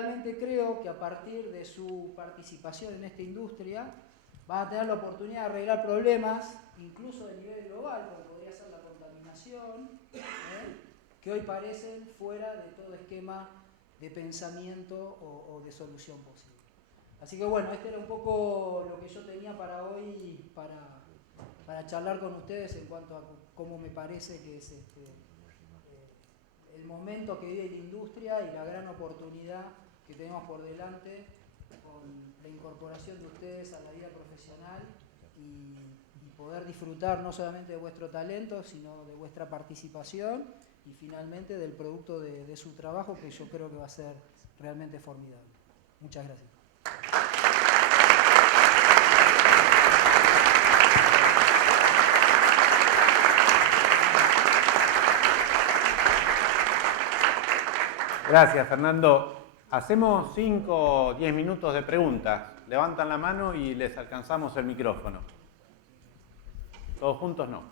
realmente creo que a partir de su participación en esta industria van a tener la oportunidad de arreglar problemas, incluso de nivel global, como podría ser la contaminación, que hoy parecen fuera de todo esquema de pensamiento o de solución posible. Así que bueno, este era un poco lo que yo tenía para hoy, para charlar con ustedes en cuanto a cómo me parece que es el momento que vive la industria y la gran oportunidad que tenemos por delante con la incorporación de ustedes a la vida profesional y poder disfrutar no solamente de vuestro talento, sino de vuestra participación y finalmente del producto de su trabajo, que yo creo que va a ser realmente formidable. Muchas gracias. Gracias, Fernando. Hacemos 5 o 10 minutos de preguntas. Levantan la mano y les alcanzamos el micrófono. ¿Todos juntos? No.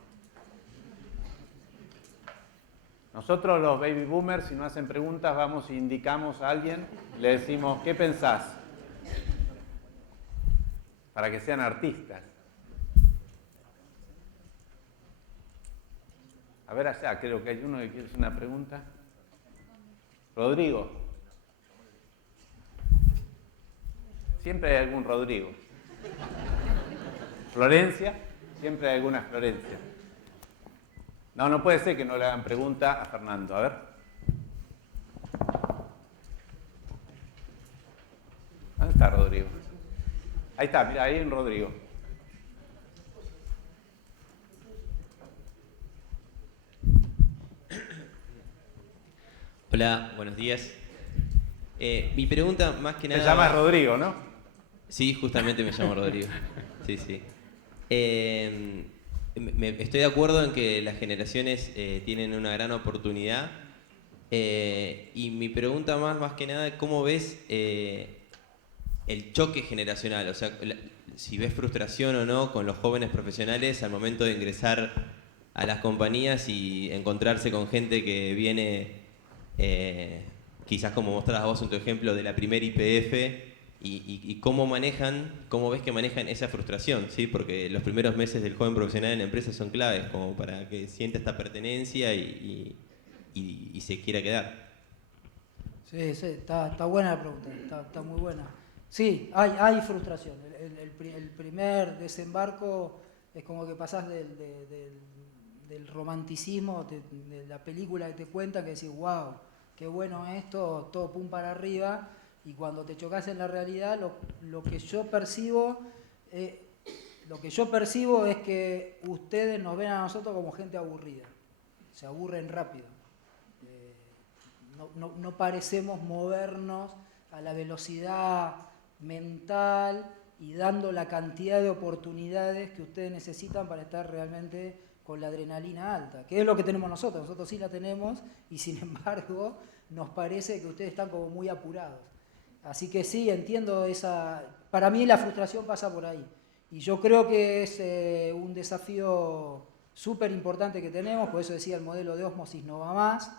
Nosotros, los baby boomers, si no hacen preguntas, vamos e indicamos a alguien, le decimos, ¿qué pensás? Para que sean artistas. A ver allá, creo que hay uno que quiere hacer una pregunta. Rodrigo. Siempre hay algún Rodrigo. Florencia, siempre hay alguna Florencia. No puede ser que no le hagan pregunta a Fernando. A ver. ¿Dónde está Rodrigo? Ahí está, mira, ahí hay un Rodrigo. Hola, buenos días. Mi pregunta más que nada... Te llamas Rodrigo, ¿no? Sí, justamente me llamo Rodrigo. Sí, sí. Estoy de acuerdo en que las generaciones tienen una gran oportunidad. Y mi pregunta más que nada, ¿cómo ves el choque generacional? O sea, si ves frustración o no con los jóvenes profesionales al momento de ingresar a las compañías y encontrarse con gente que viene... quizás como mostrabas vos en tu ejemplo de la primera YPF y cómo ves que manejan esa frustración, ¿sí? Porque los primeros meses del joven profesional en la empresa son claves como para que sienta esta pertenencia y se quiera quedar. Sí, está buena la pregunta, está muy buena. Sí, hay frustración. El primer desembarco es como que pasás del romanticismo, de la película que te cuenta, que decís, wow, qué bueno esto, todo pum para arriba, y cuando te chocas en la realidad, lo que yo percibo es que ustedes nos ven a nosotros como gente aburrida, se aburren rápido. No parecemos movernos a la velocidad mental y dando la cantidad de oportunidades que ustedes necesitan para estar realmente con la adrenalina alta, que es lo que tenemos nosotros sí la tenemos y sin embargo nos parece que ustedes están como muy apurados. Así que sí, entiendo para mí la frustración pasa por ahí y yo creo que es un desafío súper importante que tenemos, por eso decía el modelo de ósmosis no va más,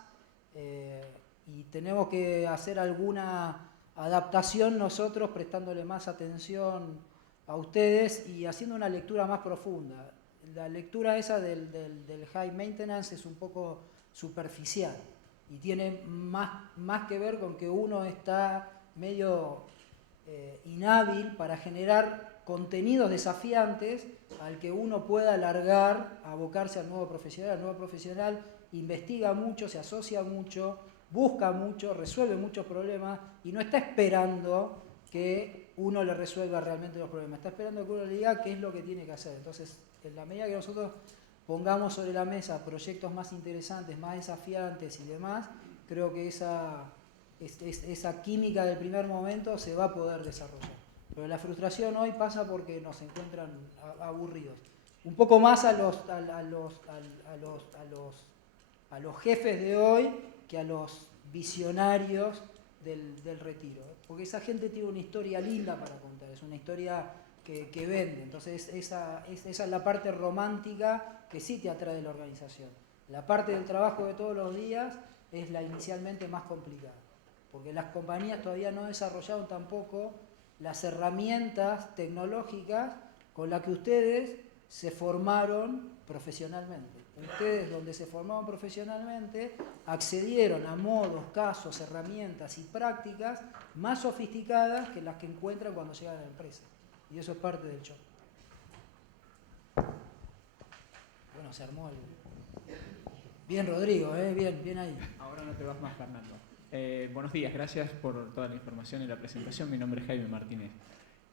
y tenemos que hacer alguna adaptación nosotros prestándole más atención a ustedes y haciendo una lectura más profunda. La lectura esa del high maintenance es un poco superficial y tiene más que ver con que uno está medio inhábil para generar contenidos desafiantes al que uno pueda alargar, abocarse al nuevo profesional. El nuevo profesional investiga mucho, se asocia mucho, busca mucho, resuelve muchos problemas y no está esperando que uno le resuelva realmente los problemas, está esperando que uno le diga qué es lo que tiene que hacer. Entonces, en la medida que nosotros pongamos sobre la mesa proyectos más interesantes, más desafiantes y demás, creo que esa química del primer momento se va a poder desarrollar. Pero la frustración hoy pasa porque nos encuentran aburridos. Un poco más a los jefes de hoy que a los visionarios del retiro. Porque esa gente tiene una historia linda para contar, es una historia que vende. Entonces esa es la parte romántica que sí te atrae de la organización. La parte del trabajo de todos los días es la inicialmente más complicada. porque las compañías todavía no desarrollaron tampoco las herramientas tecnológicas con las que ustedes se formaron profesionalmente. Ustedes, donde se formaron profesionalmente, accedieron a modos, casos, herramientas y prácticas más sofisticadas que las que encuentran cuando llegan a la empresa. Y eso es parte del show. Bueno, se armó el... Bien, Rodrigo, bien ahí. Ahora no te vas más, Fernando. Buenos días, gracias por toda la información y la presentación. Mi nombre es Jaime Martínez.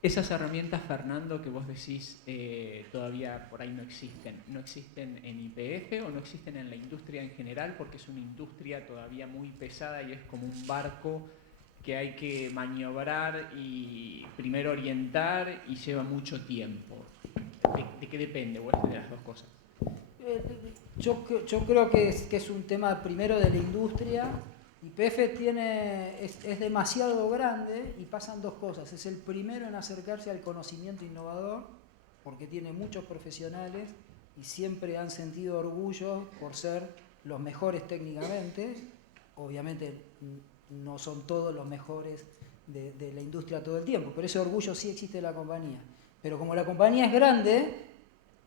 Esas herramientas, Fernando, que vos decís todavía por ahí no existen en YPF o no existen en la industria en general, porque es una industria todavía muy pesada y es como un barco que hay que maniobrar y primero orientar y lleva mucho tiempo. ¿De qué depende? ¿O es de las dos cosas? Yo creo que es un tema primero de la industria. YPF es demasiado grande y pasan dos cosas. Es el primero en acercarse al conocimiento innovador, porque tiene muchos profesionales y siempre han sentido orgullo por ser los mejores técnicamente. Obviamente no son todos los mejores de la industria todo el tiempo, pero ese orgullo sí existe en la compañía. Pero como la compañía es grande,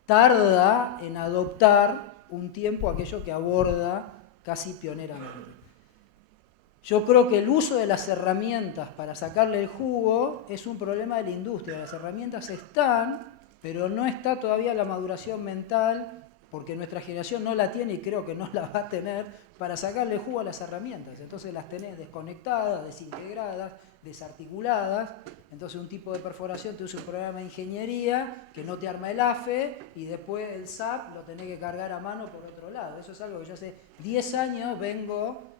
tarda en adoptar un tiempo aquello que aborda casi pioneramente. Yo creo que el uso de las herramientas para sacarle el jugo es un problema de la industria. Las herramientas están, pero no está todavía la maduración mental, porque nuestra generación no la tiene y creo que no la va a tener, para sacarle el jugo a las herramientas. Entonces las tenés desconectadas, desintegradas, desarticuladas. Entonces un tipo de perforación te usa un programa de ingeniería que no te arma el AFE y después el SAP lo tenés que cargar a mano por otro lado. Eso es algo que yo hace 10 años vengo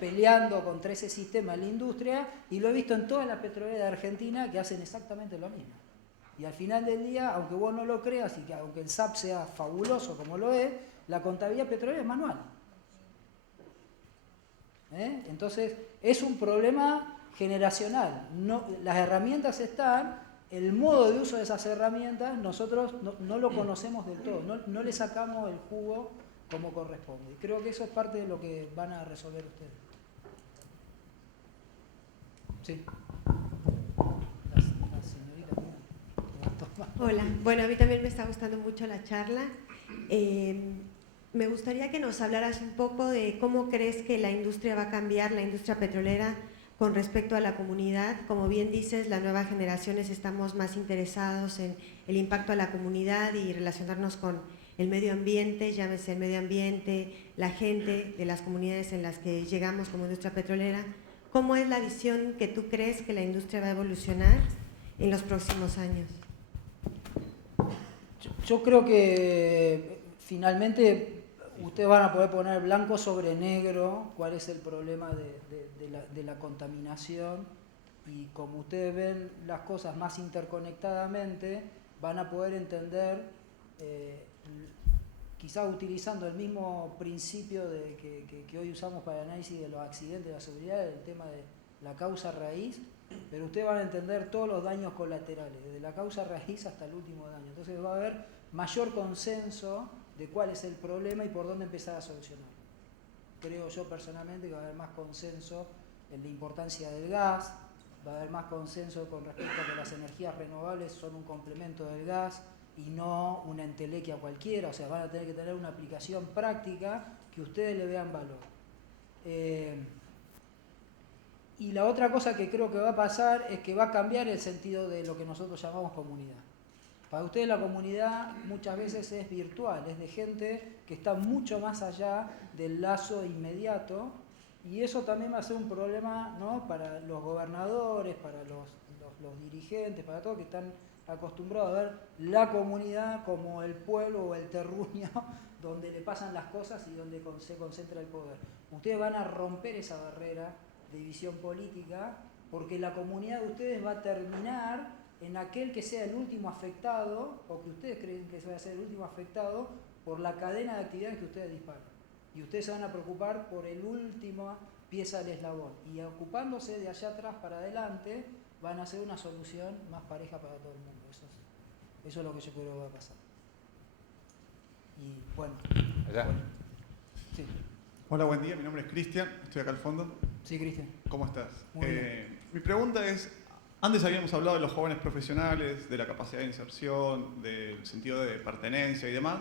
peleando contra ese sistema en la industria y lo he visto en todas las petroleras de Argentina que hacen exactamente lo mismo. Y al final del día, aunque vos no lo creas y que aunque el SAP sea fabuloso como lo es, la contabilidad petrolera es manual. Entonces es un problema generacional. Las herramientas están, el modo de uso de esas herramientas nosotros no lo conocemos del todo, no le sacamos el jugo como corresponde. Y creo que eso es parte de lo que van a resolver ustedes. Sí. La señorita levantó mano. Hola, bueno, a mí también me está gustando mucho la charla. Me gustaría que nos hablaras un poco de cómo crees que la industria va a cambiar, la industria petrolera, con respecto a la comunidad. Como bien dices, las nuevas generaciones estamos más interesados en el impacto a la comunidad y relacionarnos con el medio ambiente, llámese el medio ambiente, la gente de las comunidades en las que llegamos como industria petrolera. ¿Cómo es la visión que tú crees que la industria va a evolucionar en los próximos años? Yo creo que finalmente ustedes van a poder poner blanco sobre negro cuál es el problema de la contaminación y como ustedes ven las cosas más interconectadamente, van a poder entender, quizás utilizando el mismo principio que hoy usamos para el análisis de los accidentes de la seguridad, el tema de la causa raíz, pero ustedes van a entender todos los daños colaterales, desde la causa raíz hasta el último daño. Entonces va a haber mayor consenso de cuál es el problema y por dónde empezar a solucionarlo. Creo yo personalmente que va a haber más consenso en la importancia del gas, va a haber más consenso con respecto a que las energías renovables son un complemento del gas y no una entelequia cualquiera, o sea, van a tener que tener una aplicación práctica que ustedes le vean valor. Y la otra cosa que creo que va a pasar es que va a cambiar el sentido de lo que nosotros llamamos comunidad. Para ustedes la comunidad muchas veces es virtual, es de gente que está mucho más allá del lazo inmediato y eso también va a ser un problema, ¿no?, para los gobernadores, para los dirigentes, para todos que están acostumbrados a ver la comunidad como el pueblo o el terruño donde le pasan las cosas y donde se concentra el poder. Ustedes van a romper esa barrera de visión política porque la comunidad de ustedes va a terminar en aquel que sea el último afectado o que ustedes creen que va a ser el último afectado por la cadena de actividades que ustedes disparan. Y ustedes se van a preocupar por el último pieza del eslabón. Y ocupándose de allá atrás para adelante, van a hacer una solución más pareja para todo el mundo. Eso es lo que yo creo que va a pasar. Y bueno. Allá. Sí. Hola, buen día. Mi nombre es Cristian. Estoy acá al fondo. Sí, Cristian. ¿Cómo estás? Muy bien. Mi pregunta es, antes habíamos hablado de los jóvenes profesionales, de la capacidad de inserción, del sentido de pertenencia y demás.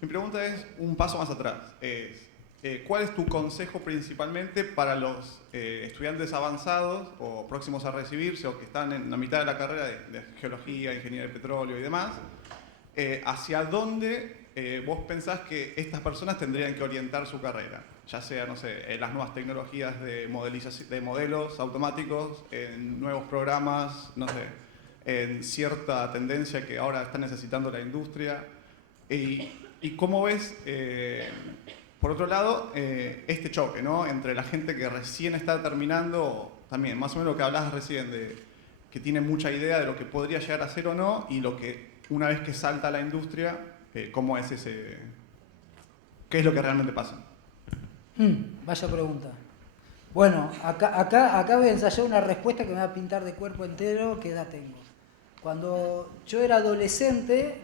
Mi pregunta es un paso más atrás. ¿Cuál es tu consejo principalmente para los estudiantes avanzados o próximos a recibirse o que están en la mitad de la carrera de geología, ingeniería de petróleo y demás? ¿Hacia dónde vos pensás que estas personas tendrían que orientar su carrera? Ya sea, no sé, en las nuevas tecnologías de modelización, de modelos automáticos, en nuevos programas, no sé, en cierta tendencia que ahora está necesitando la industria. ¿Y cómo ves, por otro lado, este choque, ¿no? Entre la gente que recién está terminando, también, más o menos lo que hablabas recién, de que tiene mucha idea de lo que podría llegar a ser o no, y lo que una vez que salta a la industria, ¿cómo es ese? ¿Qué es lo que realmente pasa? Vaya pregunta. Bueno, acá voy a ensayar una respuesta que me va a pintar de cuerpo entero qué edad tengo. Cuando yo era adolescente,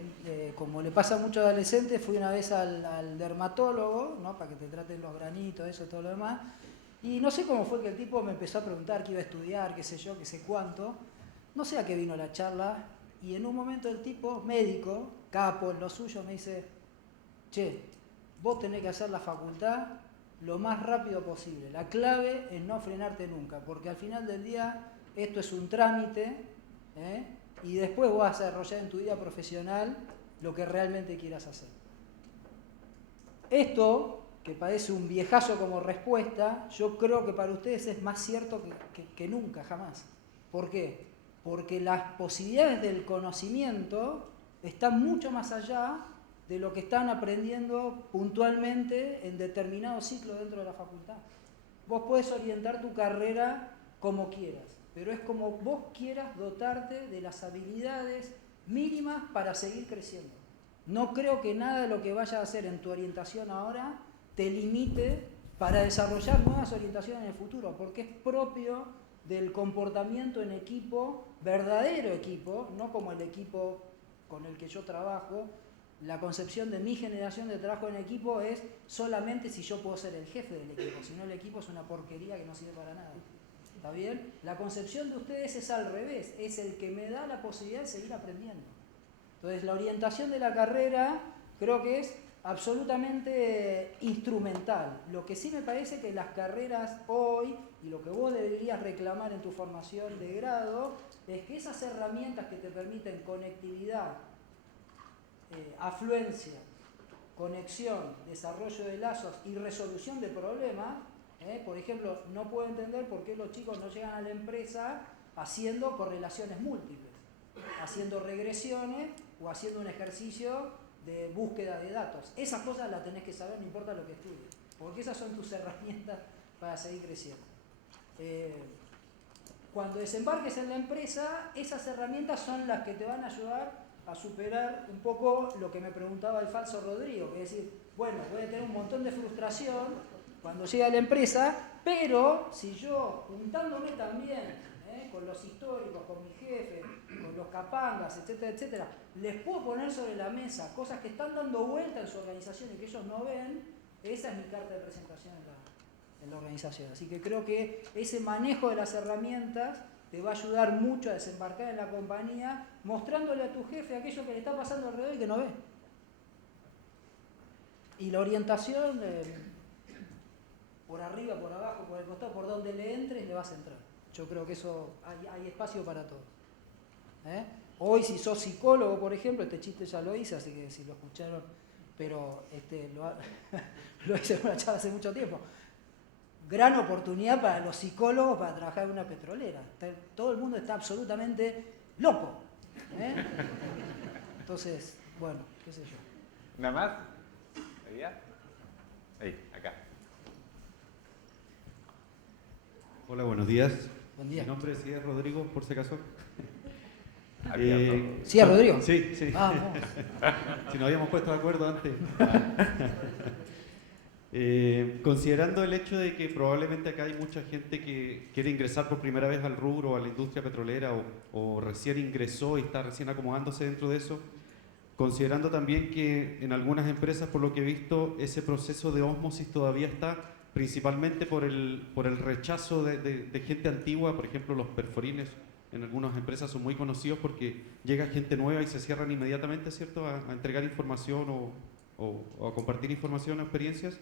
como le pasa a muchos adolescentes, fui una vez al dermatólogo, ¿no? Para que te traten los granitos, eso, todo lo demás. Y no sé cómo fue que el tipo me empezó a preguntar qué iba a estudiar, qué sé yo, qué sé cuánto. No sé a qué vino la charla. Y en un momento el tipo, médico, capo en lo suyo, me dice, che, vos tenés que hacer la facultad lo más rápido posible. La clave es no frenarte nunca, porque al final del día esto es un trámite, y después vos vas a desarrollar en tu vida profesional lo que realmente quieras hacer. Esto, que parece un viejazo como respuesta, yo creo que para ustedes es más cierto que nunca, jamás. ¿Por qué? Porque las posibilidades del conocimiento están mucho más allá de lo que están aprendiendo puntualmente en determinado ciclo dentro de la facultad. Vos podés orientar tu carrera como quieras, pero es como vos quieras dotarte de las habilidades mínimas para seguir creciendo. No creo que nada de lo que vayas a hacer en tu orientación ahora te limite para desarrollar nuevas orientaciones en el futuro, porque es propio del comportamiento en equipo, verdadero equipo, no como el equipo con el que yo trabajo. La concepción de mi generación de trabajo en equipo es solamente si yo puedo ser el jefe del equipo, si no el equipo es una porquería que no sirve para nada. ¿Está bien? La concepción de ustedes es al revés, es el que me da la posibilidad de seguir aprendiendo. Entonces la orientación de la carrera creo que es absolutamente instrumental. Lo que sí me parece que las carreras hoy, y lo que vos deberías reclamar en tu formación de grado, es que esas herramientas que te permiten conectividad, afluencia, conexión, desarrollo de lazos y resolución de problemas, por ejemplo, no puedo entender por qué los chicos no llegan a la empresa haciendo correlaciones múltiples, haciendo regresiones o haciendo un ejercicio de búsqueda de datos. Esas cosas las tenés que saber, no importa lo que estudies, porque esas son tus herramientas para seguir creciendo. Cuando desembarques en la empresa, esas herramientas son las que te van a ayudar a superar un poco lo que me preguntaba el falso Rodrigo, que es decir, bueno, voy a tener un montón de frustración cuando llegue a la empresa, pero si yo, juntándome también con los históricos, con mi jefe, con los capangas, etcétera, etcétera, les puedo poner sobre la mesa cosas que están dando vuelta en su organización y que ellos no ven, esa es mi carta de presentación en la organización. Así que creo que ese manejo de las herramientas te va a ayudar mucho a desembarcar en la compañía, mostrándole a tu jefe aquello que le está pasando alrededor y que no ve. Y la orientación, por arriba, por abajo, por el costado, por donde le entres, le vas a entrar. Yo creo que eso hay espacio para todos. Hoy, si sos psicólogo, por ejemplo, este chiste ya lo hice, así que si lo escucharon, pero lo hice en una charla hace mucho tiempo. Gran oportunidad para los psicólogos para trabajar en una petrolera. Todo el mundo está absolutamente loco. Entonces, bueno, qué sé yo. ¿Nada más? Ahí, acá. Hola, buenos días. Buen día. Mi nombre es Rodrigo, por si acaso. ¿Sí, es Rodrigo? Sí, sí. Ah, no. Si nos habíamos puesto de acuerdo antes. Considerando el hecho de que probablemente acá hay mucha gente que quiere ingresar por primera vez al rubro, a la industria petrolera o recién ingresó y está recién acomodándose dentro de eso, considerando también que en algunas empresas, por lo que he visto, ese proceso de ósmosis todavía está principalmente por el rechazo de gente antigua. Por ejemplo, los perforines en algunas empresas son muy conocidos porque llega gente nueva y se cierran inmediatamente, ¿cierto?, a entregar información o a compartir información o experiencias.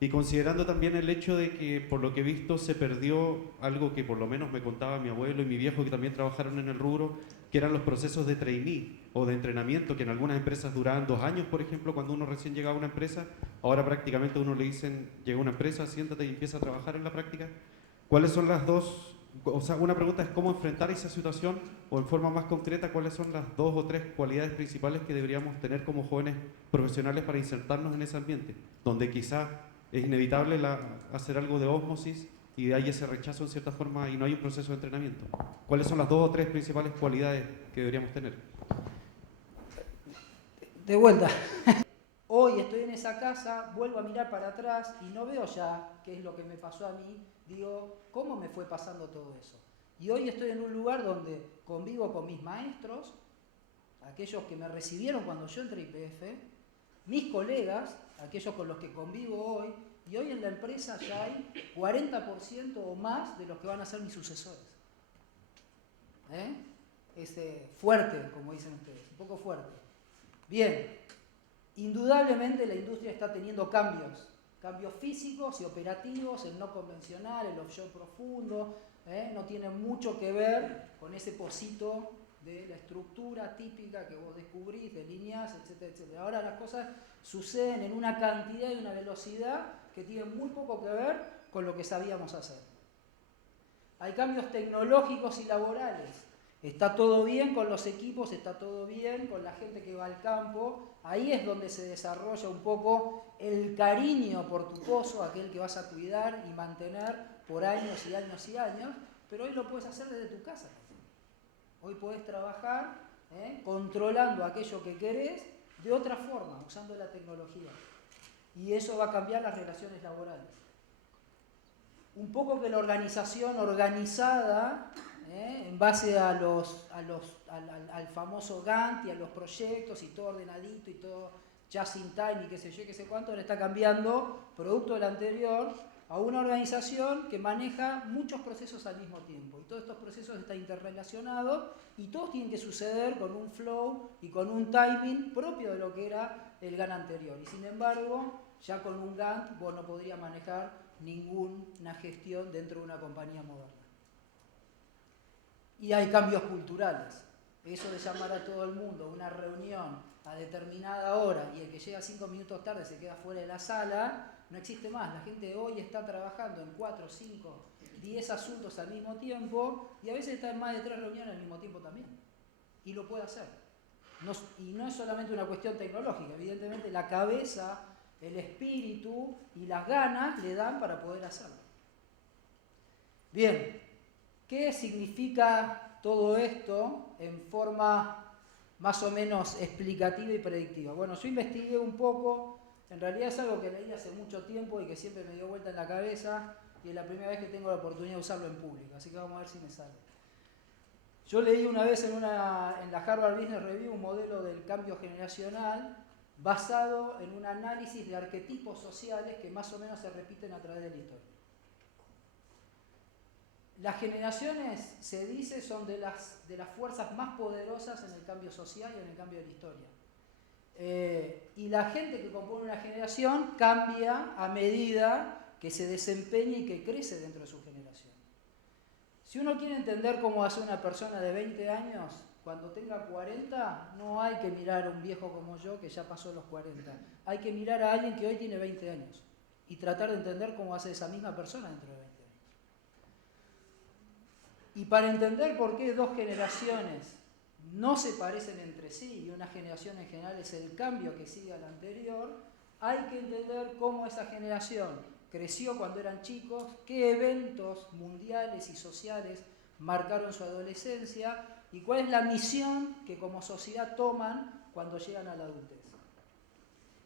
Y considerando también el hecho de que, por lo que he visto, se perdió algo que por lo menos me contaba mi abuelo y mi viejo, que también trabajaron en el rubro, que eran los procesos de trainee o de entrenamiento, que en algunas empresas duraban 2 años, por ejemplo, cuando uno recién llegaba a una empresa. Ahora prácticamente a uno le dicen, llega a una empresa, siéntate y empieza a trabajar en la práctica. ¿Cuáles son las dos? O sea, una pregunta es cómo enfrentar esa situación, o en forma más concreta, cuáles son las 2 o 3 cualidades principales que deberíamos tener como jóvenes profesionales para insertarnos en ese ambiente, donde quizá es inevitable hacer algo de ósmosis y hay ese rechazo en cierta forma y no hay un proceso de entrenamiento. ¿Cuáles son las 2 o 3 principales cualidades que deberíamos tener? De vuelta. Hoy estoy en esa casa, vuelvo a mirar para atrás y no veo ya qué es lo que me pasó a mí. Digo, ¿cómo me fue pasando todo eso? Y hoy estoy en un lugar donde convivo con mis maestros, aquellos que me recibieron cuando yo entré a YPF, mis colegas, aquellos con los que convivo hoy, y hoy en la empresa ya hay 40% o más de los que van a ser mis sucesores. Es fuerte, como dicen ustedes, un poco fuerte. Bien, indudablemente la industria está teniendo cambios físicos y operativos, el no convencional, el offshore profundo, no tiene mucho que ver con ese pocito de la estructura típica que vos descubrís, delineás, etcétera, etcétera. Ahora las cosas suceden en una cantidad y una velocidad que tienen muy poco que ver con lo que sabíamos hacer. Hay cambios tecnológicos y laborales. Está todo bien con los equipos, está todo bien con la gente que va al campo. Ahí es donde se desarrolla un poco el cariño por tu pozo, aquel que vas a cuidar y mantener por años y años y años, pero hoy lo puedes hacer desde tu casa. Hoy podés trabajar controlando aquello que querés de otra forma, usando la tecnología. Y eso va a cambiar las relaciones laborales. Un poco que la organización organizada, en base al famoso Gantt y a los proyectos y todo ordenadito y todo just in time y qué sé yo, qué sé cuánto, le está cambiando, producto del anterior, a una organización que maneja muchos procesos al mismo tiempo. Y todos estos procesos están interrelacionados y todos tienen que suceder con un flow y con un timing propio de lo que era el Gantt anterior. Y sin embargo, ya con un Gantt vos no podrías manejar ninguna gestión dentro de una compañía moderna. Y hay cambios culturales. Eso de llamar a todo el mundo a una reunión a determinada hora y el que llega 5 minutos tarde se queda fuera de la sala, no existe más. La gente hoy está trabajando en 4, 5, 10 asuntos al mismo tiempo y a veces está en más de 3 reuniones al mismo tiempo también. Y lo puede hacer. Y no es solamente una cuestión tecnológica, evidentemente la cabeza, el espíritu y las ganas le dan para poder hacerlo. Bien, ¿qué significa todo esto en forma más o menos explicativa y predictiva? Bueno, yo investigué un poco, en realidad es algo que leí hace mucho tiempo y que siempre me dio vuelta en la cabeza y es la primera vez que tengo la oportunidad de usarlo en público, así que vamos a ver si me sale. Yo leí una vez en la Harvard Business Review un modelo del cambio generacional basado en un análisis de arquetipos sociales que más o menos se repiten a través de la historia. Las generaciones, se dice, son de las fuerzas más poderosas en el cambio social y en el cambio de la historia. Y la gente que compone una generación cambia a medida que se desempeña y que crece dentro de su generación. Si uno quiere entender cómo hace una persona de 20 años, cuando tenga 40, no hay que mirar a un viejo como yo que ya pasó los 40. Hay que mirar a alguien que hoy tiene 20 años y tratar de entender cómo hace esa misma persona dentro de 20 años. Y para entender por qué 2 generaciones no se parecen entre sí y una generación en general es el cambio que sigue a la anterior, hay que entender cómo esa generación creció cuando eran chicos, qué eventos mundiales y sociales marcaron su adolescencia y cuál es la misión que como sociedad toman cuando llegan a la adultez.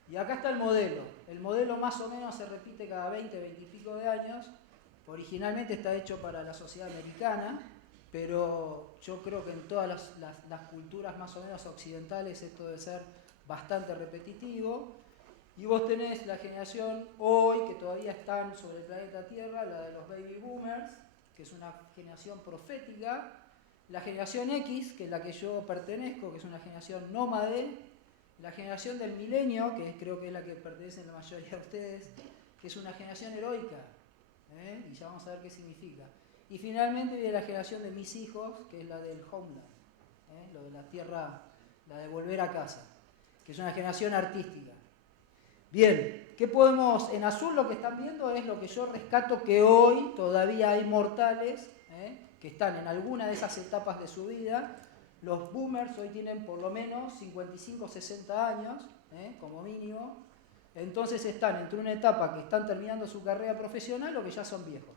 Y acá está el modelo. El modelo más o menos se repite cada 20, 20 y pico de años. Originalmente está hecho para la sociedad americana, pero yo creo que en todas las culturas más o menos occidentales esto debe ser bastante repetitivo. Y vos tenés la generación hoy, que todavía están sobre el planeta Tierra, la de los baby boomers, que es una generación profética, la generación X, que es la que yo pertenezco, que es una generación nómade, la generación del milenio, que creo que es la que pertenecen la mayoría de ustedes, que es una generación heroica, y ya vamos a ver qué significa. Y finalmente viene la generación de mis hijos, que es la del homeland, lo de la tierra, la de volver a casa, que es una generación artística. Bien, ¿qué podemos? En azul lo que están viendo es lo que yo rescato que hoy todavía hay mortales que están en alguna de esas etapas de su vida. Los boomers hoy tienen por lo menos 55 o 60 años, como mínimo. Entonces están entre una etapa que están terminando su carrera profesional o que ya son viejos.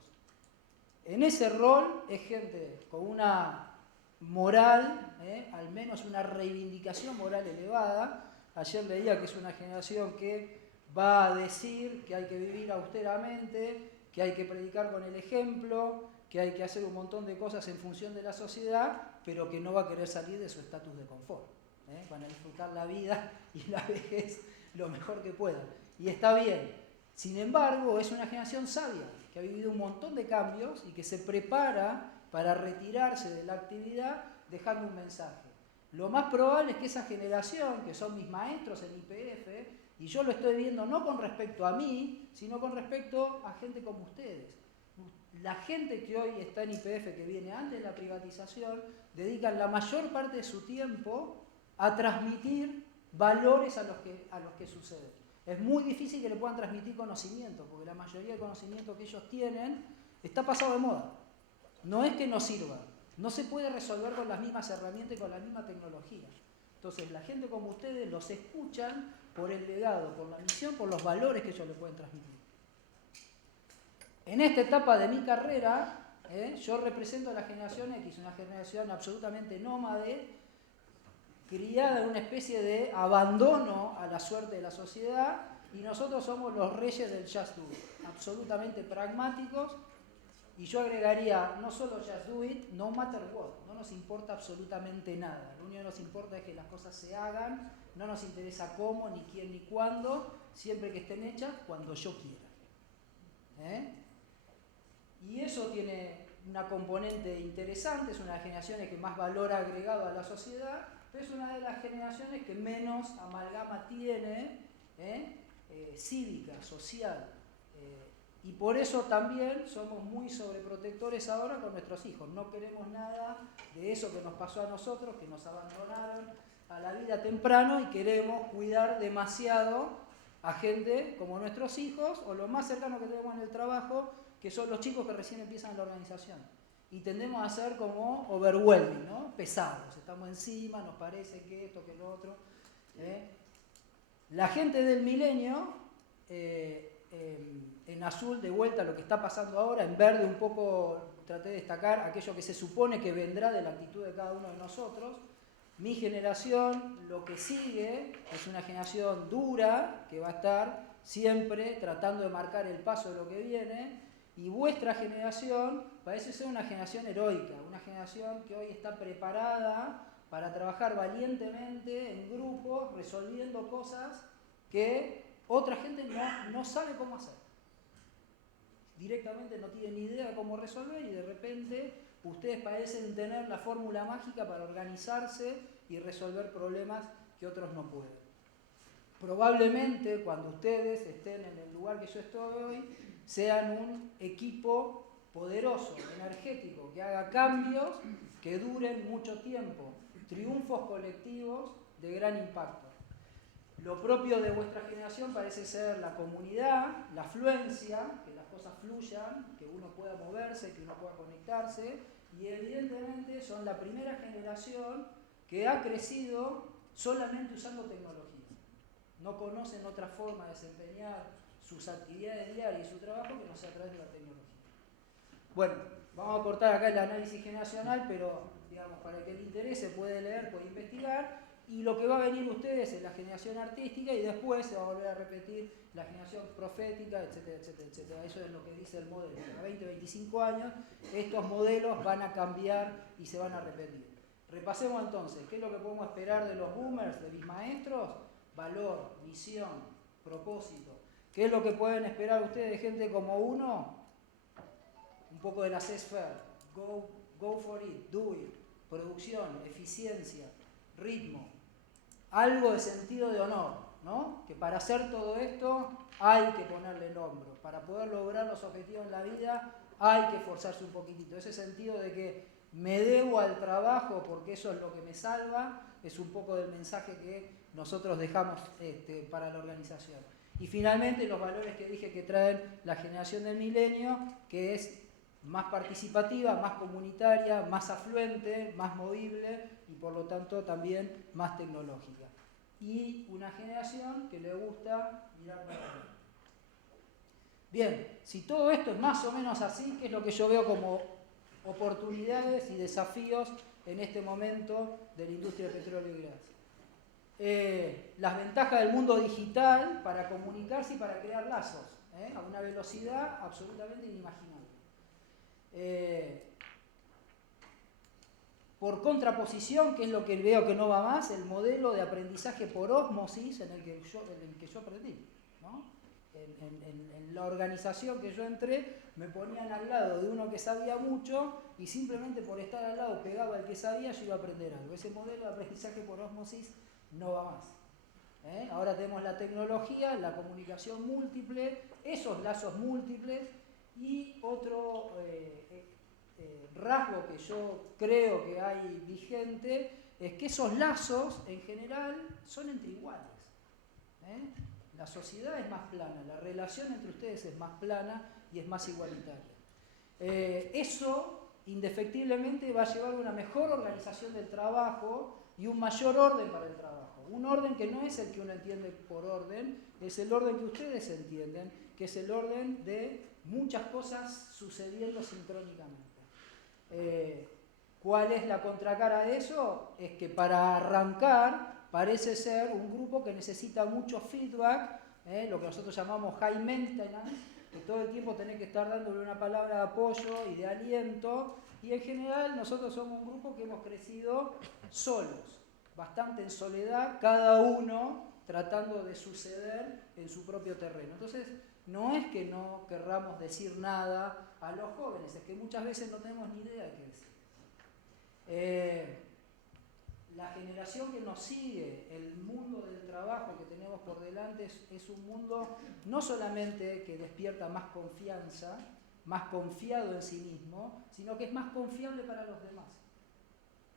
En ese rol es gente con una moral, al menos una reivindicación moral elevada. Ayer leía que es una generación que va a decir que hay que vivir austeramente, que hay que predicar con el ejemplo, que hay que hacer un montón de cosas en función de la sociedad, pero que no va a querer salir de su estatus de confort. Van a disfrutar la vida y la vejez lo mejor que puedan. Y está bien. Sin embargo, es una generación sabia, que ha vivido un montón de cambios y que se prepara para retirarse de la actividad dejando un mensaje. Lo más probable es que esa generación, que son mis maestros en YPF, y yo lo estoy viendo no con respecto a mí, sino con respecto a gente como ustedes. La gente que hoy está en YPF, que viene antes de la privatización, dedican la mayor parte de su tiempo a transmitir valores a los que suceden. Es muy difícil que le puedan transmitir conocimiento, porque la mayoría del conocimiento que ellos tienen está pasado de moda. No es que no sirva, no se puede resolver con las mismas herramientas y con la misma tecnología. Entonces, la gente como ustedes los escuchan por el legado, por la misión, por los valores que ellos le pueden transmitir. En esta etapa de mi carrera, yo represento a la generación X, una generación absolutamente nómade, criada en una especie de abandono a la suerte de la sociedad, y nosotros somos los reyes del just do it, absolutamente pragmáticos, y yo agregaría, no solo just do it, no matter what, no nos importa absolutamente nada, lo único que nos importa es que las cosas se hagan, no nos interesa cómo, ni quién, ni cuándo, siempre que estén hechas cuando yo quiera. Y eso tiene una componente interesante, es una de las generaciones que más valor ha agregado a la sociedad, pero es una de las generaciones que menos amalgama tiene, cívica, social. Y por eso también somos muy sobreprotectores ahora con nuestros hijos. No queremos nada de eso que nos pasó a nosotros, que nos abandonaron a la vida temprano, y queremos cuidar demasiado a gente como nuestros hijos o lo más cercano que tenemos en el trabajo, que son los chicos que recién empiezan en la organización. Y tendemos a ser como overwhelming, ¿no? Pesados, estamos encima, nos parece que esto, que lo otro. La gente del milenio, en azul de vuelta lo que está pasando ahora, en verde un poco traté de destacar aquello que se supone que vendrá de la actitud de cada uno de nosotros. Mi generación, lo que sigue, es una generación dura, que va a estar siempre tratando de marcar el paso de lo que viene, y vuestra generación parece ser una generación heroica, una generación que hoy está preparada para trabajar valientemente en grupos, resolviendo cosas que otra gente no sabe cómo hacer. Directamente no tienen ni idea de cómo resolver, y de repente ustedes parecen tener la fórmula mágica para organizarse y resolver problemas que otros no pueden. Probablemente cuando ustedes estén en el lugar que yo estoy hoy, sean un equipo poderoso, energético, que haga cambios que duren mucho tiempo, triunfos colectivos de gran impacto. Lo propio de vuestra generación parece ser la comunidad, la fluencia, que las cosas fluyan, que uno pueda moverse, que uno pueda conectarse, y evidentemente son la primera generación que ha crecido solamente usando tecnología. No conocen otra forma de desempeñar sus actividades diarias y su trabajo que no sea a través de la tecnología. Bueno, vamos a cortar acá el análisis generacional, pero digamos, para el que le interese puede leer, puede investigar, y lo que va a venir ustedes es la generación artística, y después se va a volver a repetir la generación profética, etcétera, etcétera, etcétera. Eso es lo que dice el modelo. A 20, 25 años estos modelos van a cambiar y se van a repetir. Repasemos entonces, ¿qué es lo que podemos esperar de los boomers, de mis maestros? Valor, misión, propósito. ¿Qué es lo que pueden esperar ustedes de gente como uno? Un poco de la CESFER. Go for it, do it. Producción, eficiencia, ritmo. Algo de sentido de honor, ¿no? Que para hacer todo esto hay que ponerle el hombro. Para poder lograr los objetivos en la vida hay que esforzarse un poquitito. Ese sentido de que me debo al trabajo porque eso es lo que me salva, es un poco del mensaje que nosotros dejamos para la organización. Y finalmente los valores que dije que traen la generación del milenio, que es más participativa, más comunitaria, más afluente, más movible y por lo tanto también más tecnológica. Y una generación que le gusta mirar para arriba. Bien, si todo esto es más o menos así, ¿qué es lo que yo veo como oportunidades y desafíos en este momento de la industria del petróleo y gas? Las ventajas del mundo digital para comunicarse y para crear lazos, a una velocidad absolutamente inimaginable. Por contraposición, que es lo que veo que no va más, el modelo de aprendizaje por ósmosis en el que yo aprendí, ¿no? En la organización que yo entré, me ponían al lado de uno que sabía mucho y simplemente por estar al lado pegado al que sabía, yo iba a aprender algo. Ese modelo de aprendizaje por ósmosis no va más. Ahora tenemos la tecnología, la comunicación múltiple, esos lazos múltiples y otro rasgo que yo creo que hay vigente es que esos lazos en general son entre iguales. La sociedad es más plana, la relación entre ustedes es más plana y es más igualitaria. Eso indefectiblemente va a llevar a una mejor organización del trabajo y un mayor orden para el trabajo. Un orden que no es el que uno entiende por orden, es el orden que ustedes entienden, que es el orden de muchas cosas sucediendo sincrónicamente. ¿Cuál es la contracara de eso? Es que para arrancar parece ser un grupo que necesita mucho feedback, lo que nosotros llamamos high maintenance, que todo el tiempo tenés que estar dándole una palabra de apoyo y de aliento, y en general nosotros somos un grupo que hemos crecido solos, bastante en soledad, cada uno tratando de suceder en su propio terreno. Entonces, no es que no querramos decir nada a los jóvenes, es que muchas veces no tenemos ni idea de qué decir. La generación que nos sigue, el mundo del trabajo que tenemos por delante es un mundo no solamente que despierta más confianza, más confiado en sí mismo, sino que es más confiable para los demás.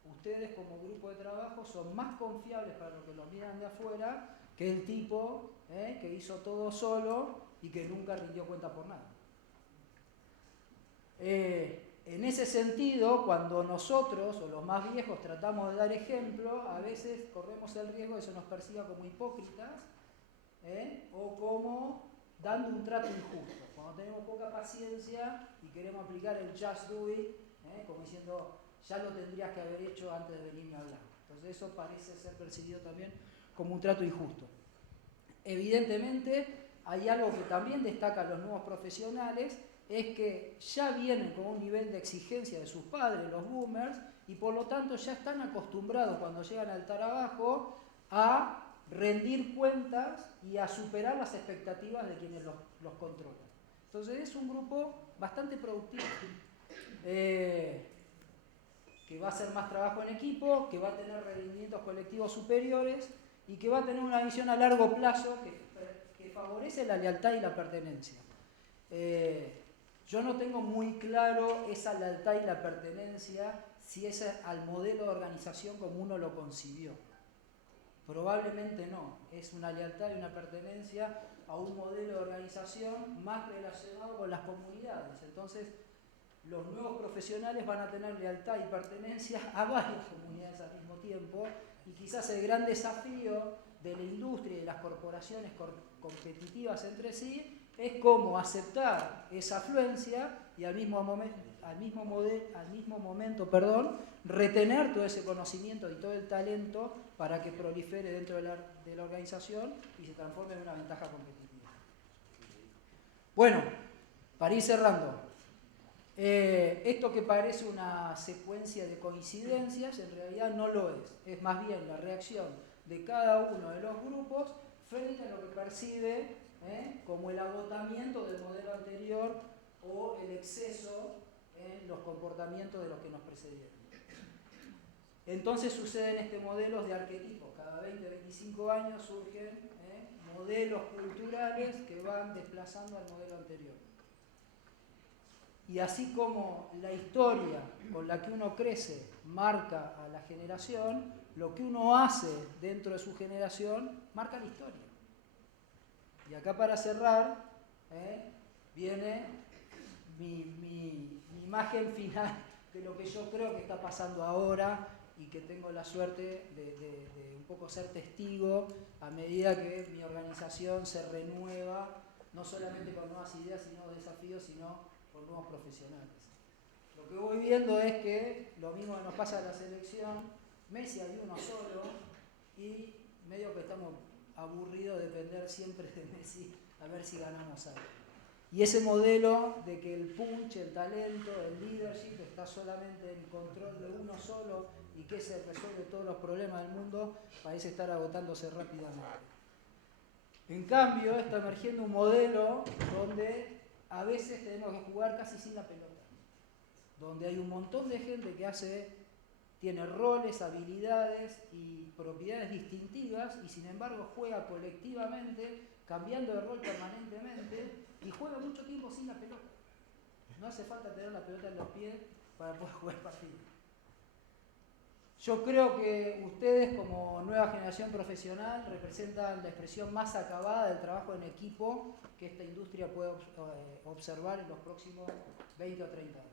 Ustedes como grupo de trabajo son más confiables para los que los miran de afuera que el tipo que hizo todo solo y que nunca rindió cuenta por nada. En ese sentido, cuando nosotros o los más viejos tratamos de dar ejemplo, a veces corremos el riesgo de que se nos perciba como hipócritas o como dando un trato injusto. Cuando tenemos poca paciencia y queremos aplicar el just do it, como diciendo, ya lo tendrías que haber hecho antes de venirme a hablar. Entonces eso parece ser percibido también como un trato injusto. Evidentemente, hay algo que también destacan los nuevos profesionales, es que ya vienen con un nivel de exigencia de sus padres, los boomers, y por lo tanto ya están acostumbrados cuando llegan al trabajo a rendir cuentas y a superar las expectativas de quienes los controlan. Entonces es un grupo bastante productivo, que va a hacer más trabajo en equipo, que va a tener rendimientos colectivos superiores y que va a tener una visión a largo plazo que favorece la lealtad y la pertenencia. Yo no tengo muy claro esa lealtad y la pertenencia si es al modelo de organización como uno lo concibió. Probablemente no, es una lealtad y una pertenencia a un modelo de organización más relacionado con las comunidades. Entonces, los nuevos profesionales van a tener lealtad y pertenencia a varias comunidades al mismo tiempo y quizás el gran desafío de la industria y de las corporaciones competitivas entre sí es cómo aceptar esa afluencia y al mismo momento, retener todo ese conocimiento y todo el talento para que prolifere dentro de la organización y se transforme en una ventaja competitiva. Bueno, para ir cerrando, esto que parece una secuencia de coincidencias, en realidad no lo es. Es más bien la reacción de cada uno de los grupos frente a lo que percibe como el agotamiento del modelo anterior o el exceso en los comportamientos de los que nos precedieron. Entonces suceden modelos de arquetipos. Cada 20, 25 años surgen modelos culturales que van desplazando al modelo anterior. Y así como la historia con la que uno crece marca a la generación, lo que uno hace dentro de su generación marca la historia. Y acá para cerrar, viene mi imagen final de lo que yo creo que está pasando ahora y que tengo la suerte de un poco ser testigo a medida que mi organización se renueva, no solamente con nuevas ideas y nuevos desafíos, sino con nuevos profesionales. Lo que voy viendo es que lo mismo que nos pasa en la selección, Messi hay uno solo y medio que estamos aburridos de depender siempre de Messi a ver si ganamos algo. Y ese modelo de que el punch, el talento, el leadership está solamente en control de uno solo y que se resuelve todos los problemas del mundo, parece estar agotándose rápidamente. En cambio, está emergiendo un modelo donde a veces tenemos que jugar casi sin la pelota, donde hay un montón de gente que tiene roles, habilidades y propiedades distintivas y sin embargo juega colectivamente, cambiando de rol permanentemente y juega mucho tiempo sin la pelota. No hace falta tener la pelota en los pies para poder jugar partidos. Yo creo que ustedes como nueva generación profesional representan la expresión más acabada del trabajo en equipo que esta industria puede observar en los próximos 20 o 30 años.